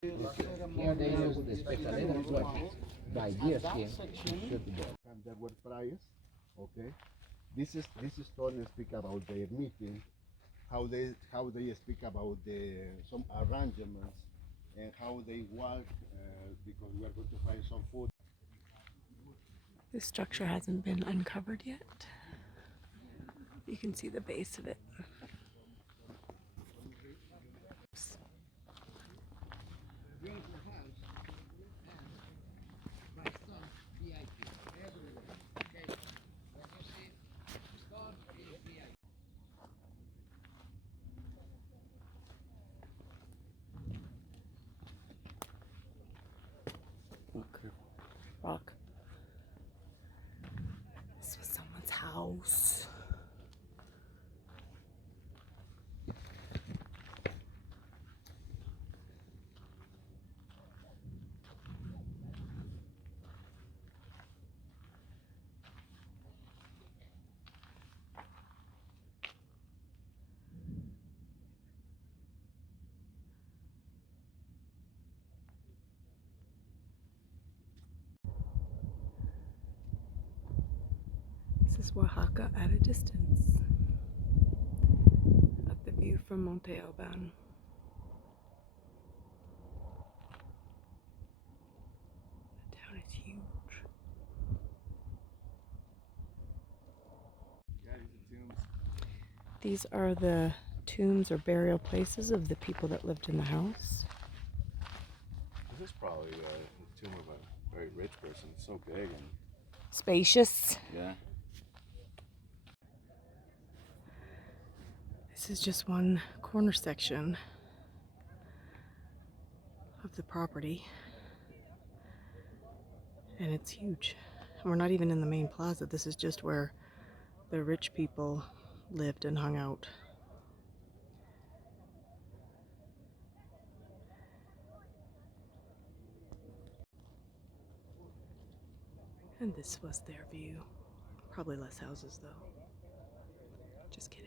Here they use the special leather watches by deer skin to shoot the bird. And there were friars. Okay, this is story speak about their meeting, how they speak about some arrangements and how they walk because we are going to find some food. This structure hasn't been uncovered yet. You can see the base of it. Rock. This was someone's house. This is Oaxaca at a distance of the view from Monte Alban. The town is huge. These are the tombs or burial places of the people that lived in the house. This is probably the tomb of a very rich person. It's so big and Spacious. yeah. This is just one corner section of the property, and it's huge. And we're not even in the main plaza. This is just where the rich people lived and hung out. And this was their view. Probably less houses though. Just kidding.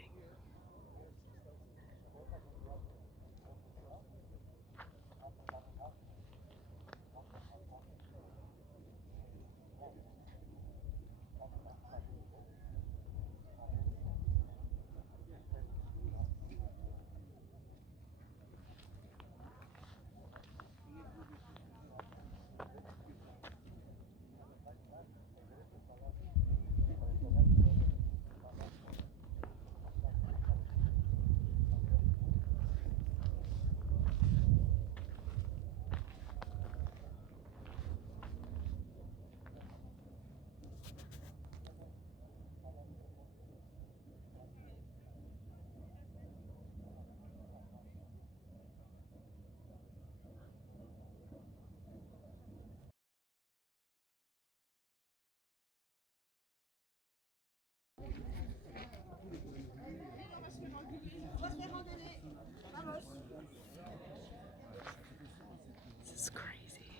This is crazy.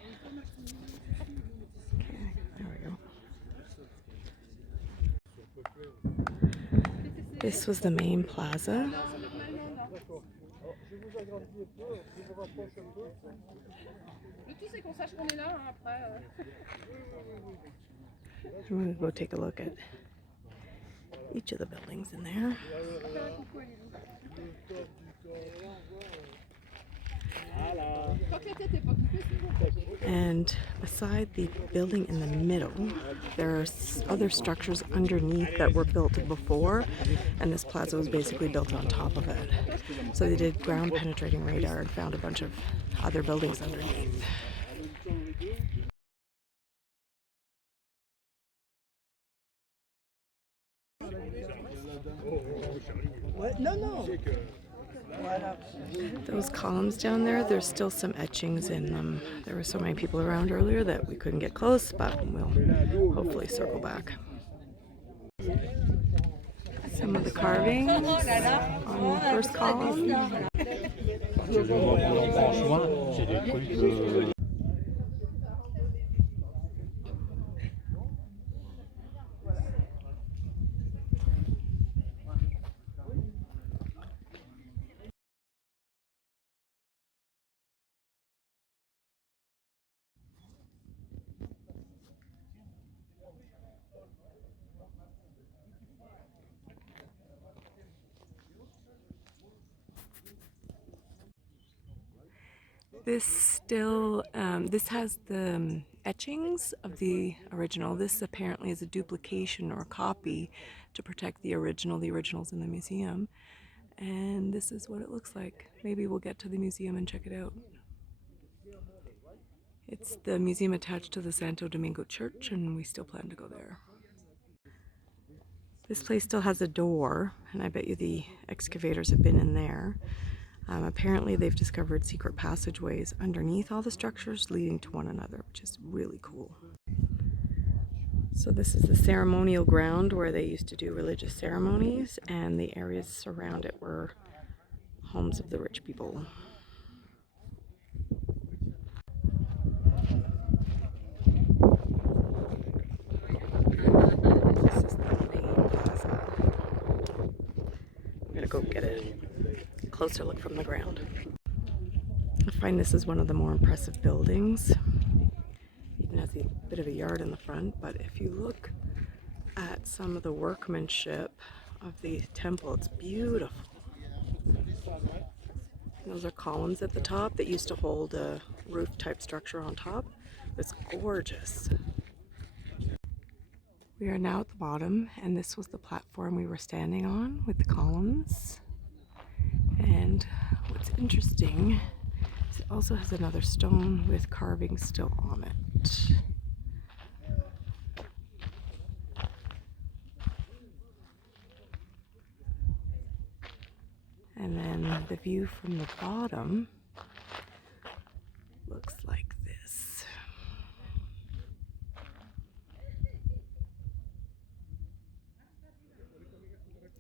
Okay, there we go. This was the main plaza. I'm going to go take a look at each of the buildings in there. And beside the building in the middle, there are other structures underneath that were built before, and this plaza was basically built on top of it. So they did ground penetrating radar and found a bunch of other buildings underneath. Those columns down there, there's still some etchings in them. There were so many people around earlier that we couldn't get close, but we'll hopefully circle back. Some of the carvings on the first column. This still, this has the etchings of the original. This apparently is a duplication or a copy to protect the original. The original's in the museum. And this is what it looks like. Maybe we'll get to the museum and check it out. It's the museum attached to the Santo Domingo Church, and we still plan to go there. This place still has a door, and I bet you the excavators have been in there. Apparently they've discovered secret passageways underneath all the structures leading to one another, which is really cool. So this is the ceremonial ground where they used to do religious ceremonies, and the areas around it were homes of the rich people. This is the main plaza. I'm gonna go get a closer look from the ground. I find this is one of the more impressive buildings. Even has a bit of a yard in the front, but if you look at some of the workmanship of the temple, it's beautiful. Those are columns at the top that used to hold a roof type structure on top. It's gorgeous. We are now at the bottom, and this was the platform we were standing on with the columns. And what's interesting is it also has another stone with carvings still on it. And then the view from the bottom looks like this.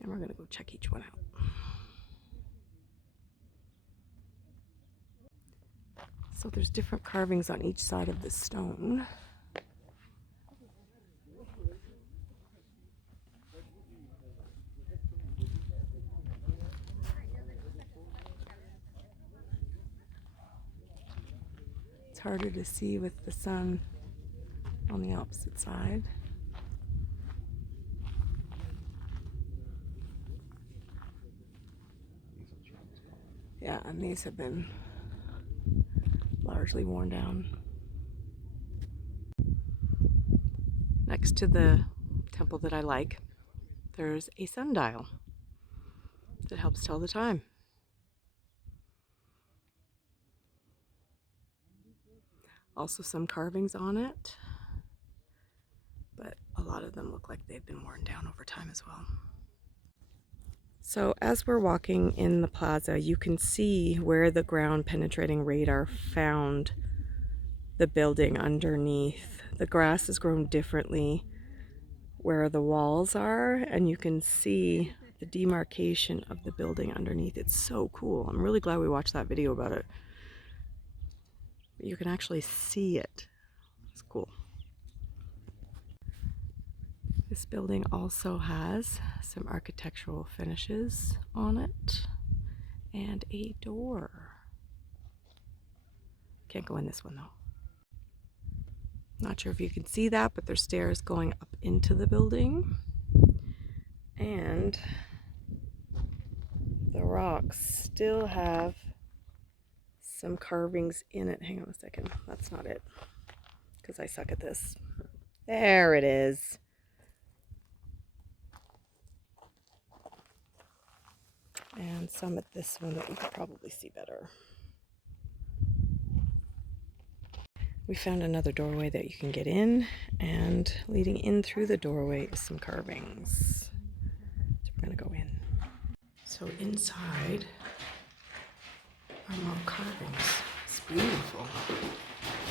And we're gonna go check each one out. So there's different carvings on each side of the stone. It's harder to see with the sun on the opposite side. Yeah, and these have been largely worn down. Next to the temple that I like, there's a sundial that helps tell the time. Also some carvings on it, but a lot of them look like they've been worn down over time as well. So as we're walking in the plaza, you can see where the ground penetrating radar found the building underneath. The grass has grown differently where the walls are, and you can see the demarcation of the building underneath. It's so cool. I'm really glad we watched that video about it. You can actually see it. It's cool. This building also has some architectural finishes on it and a door. Can't go in this one though. Not sure if you can see that, but there's stairs going up into the building. And the rocks still have some carvings in it. Hang on a second. That's not it, because I suck at this. There it is. And some at this one that you could probably see better. We found another doorway that you can get in, and leading in through the doorway is some carvings. So we're gonna go in. So inside are more carvings. It's beautiful.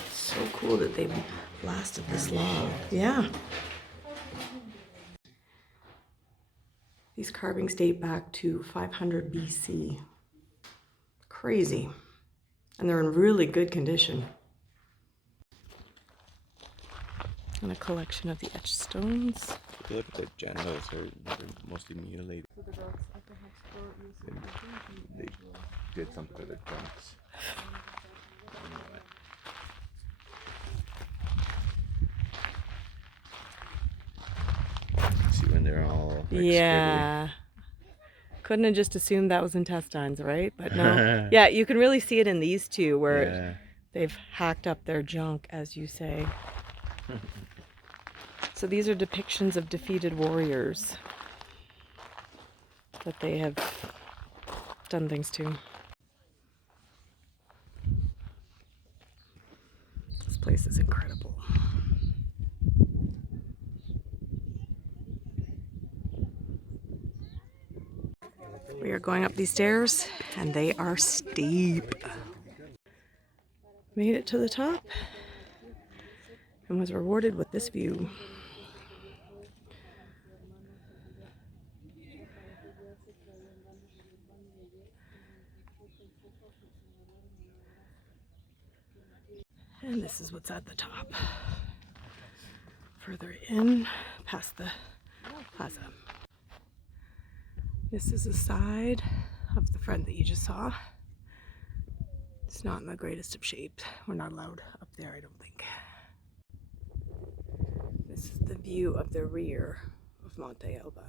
It's so cool that they've lasted this long. Yeah. These carvings date back to 500 BC. Crazy. And they're in really good condition. And a collection of the etched stones. If you look at the genitals, they're mostly mutilated. They did something to their trunks. See when they're all like, yeah. Scribbly. Couldn't have just assumed that was intestines, right? But no. Yeah, you can really see it in these two where they've hacked up their junk, as you say. So these are depictions of defeated warriors that they have done things to. This place is incredible. We are going up these stairs, and they are steep. Made it to the top and was rewarded with this view. And this is what's at the top. Further in, past the plaza. This is a side of the front that you just saw. It's not in the greatest of shape. We're not allowed up there, I don't think. This is the view of the rear of Monte Alban.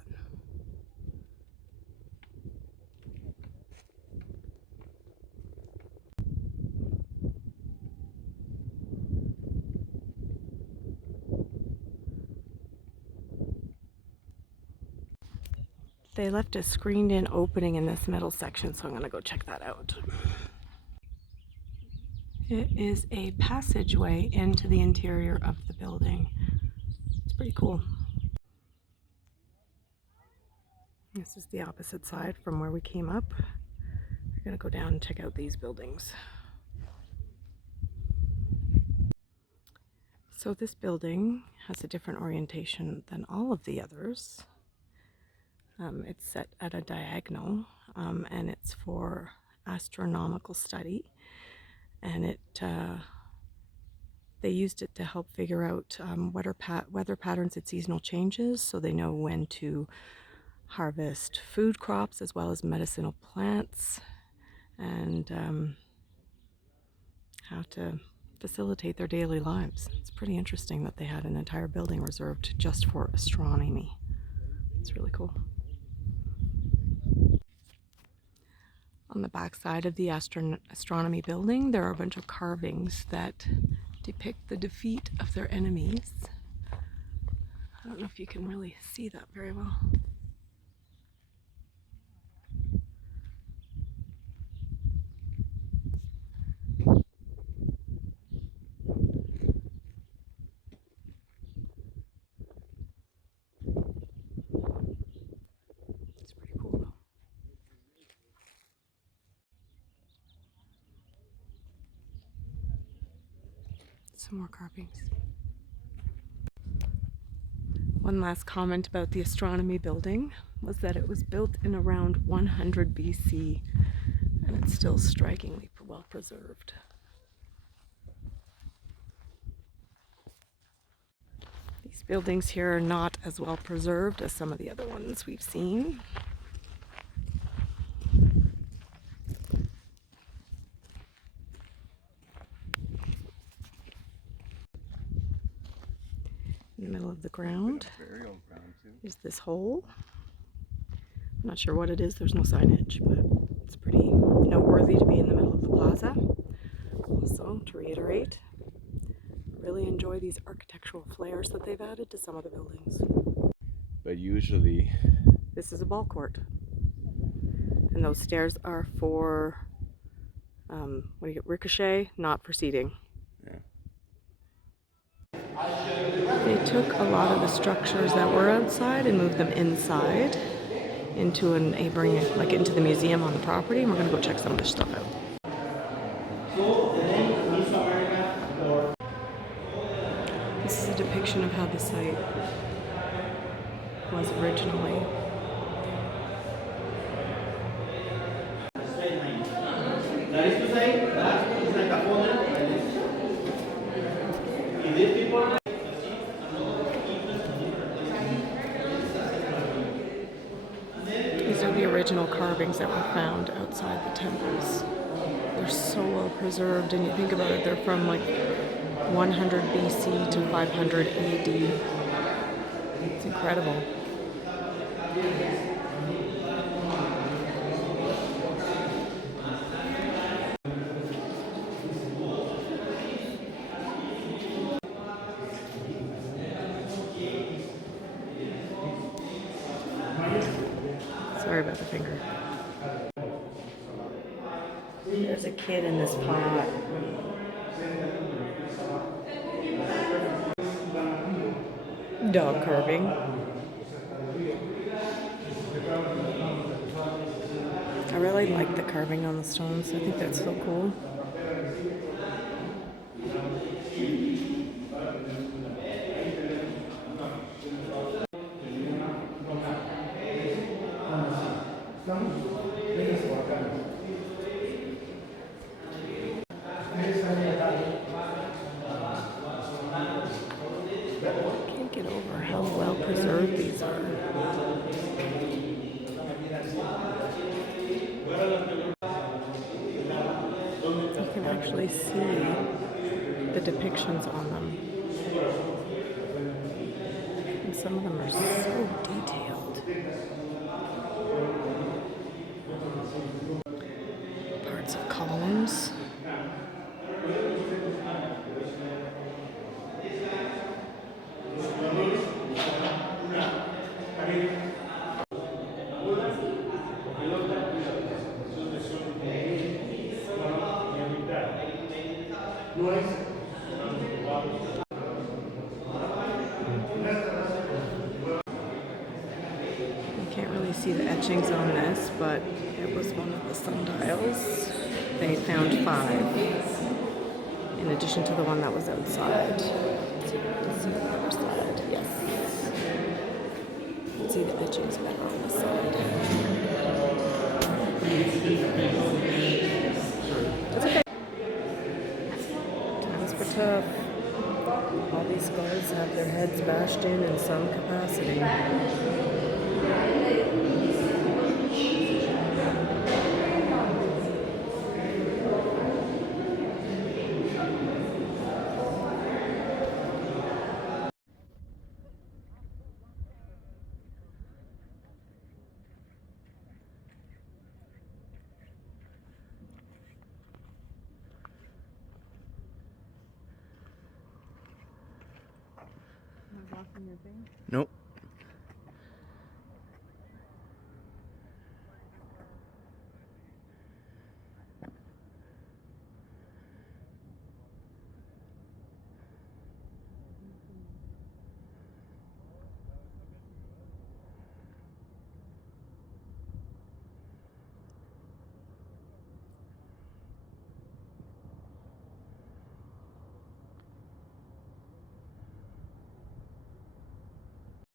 They left a screened-in opening in this middle section, so I'm going to go check that out. It is a passageway into the interior of the building. It's pretty cool. This is the opposite side from where we came up. We're going to go down and check out these buildings. So this building has a different orientation than all of the others. It's set at a diagonal, and it's for astronomical study. And they used it to help figure out weather patterns at seasonal changes, so they know when to harvest food crops as well as medicinal plants, and how to facilitate their daily lives. It's pretty interesting that they had an entire building reserved just for astronomy. It's really cool. On the back side of the astronomy building, there are a bunch of carvings that depict the defeat of their enemies. I don't know if you can really see that very well. It's pretty cool though. Some more carvings. One last comment about the astronomy building was that it was built in around 100 BC, and it's still strikingly well preserved. These buildings here are not as well preserved as some of the other ones we've seen. In the middle of the ground is this hole. I'm not sure what it is, there's no signage, but it's pretty noteworthy to be in the middle of the plaza. Also, to reiterate, I really enjoy these architectural flares that they've added to some of the buildings. But usually... This is a ball court. And those stairs are for, ricochet, not for seating. They took a lot of the structures that were outside and moved them inside into into the museum on the property, and we're going to go check some of this stuff out. This is a depiction of how the site was originally. These are the original carvings that were found outside the temples. They're so well preserved, and you think about it, they're from like 100 BC to 500 AD. It's incredible. with a finger. There's a kid in this pot. Dog carving. I really like the carving on the stones. I think that's so cool. Can't get over how well preserved these are. You can actually see the depictions on them. And some of them are so detailed. Parts of columns. You can't really see the etchings on this, but it was one of the sundials. They found 5, in addition to the one that was outside. So you can see the other side, yes. You can see the etchings better on this side. That's okay. Times were tough. All these skulls have their heads bashed in some capacity. Nope.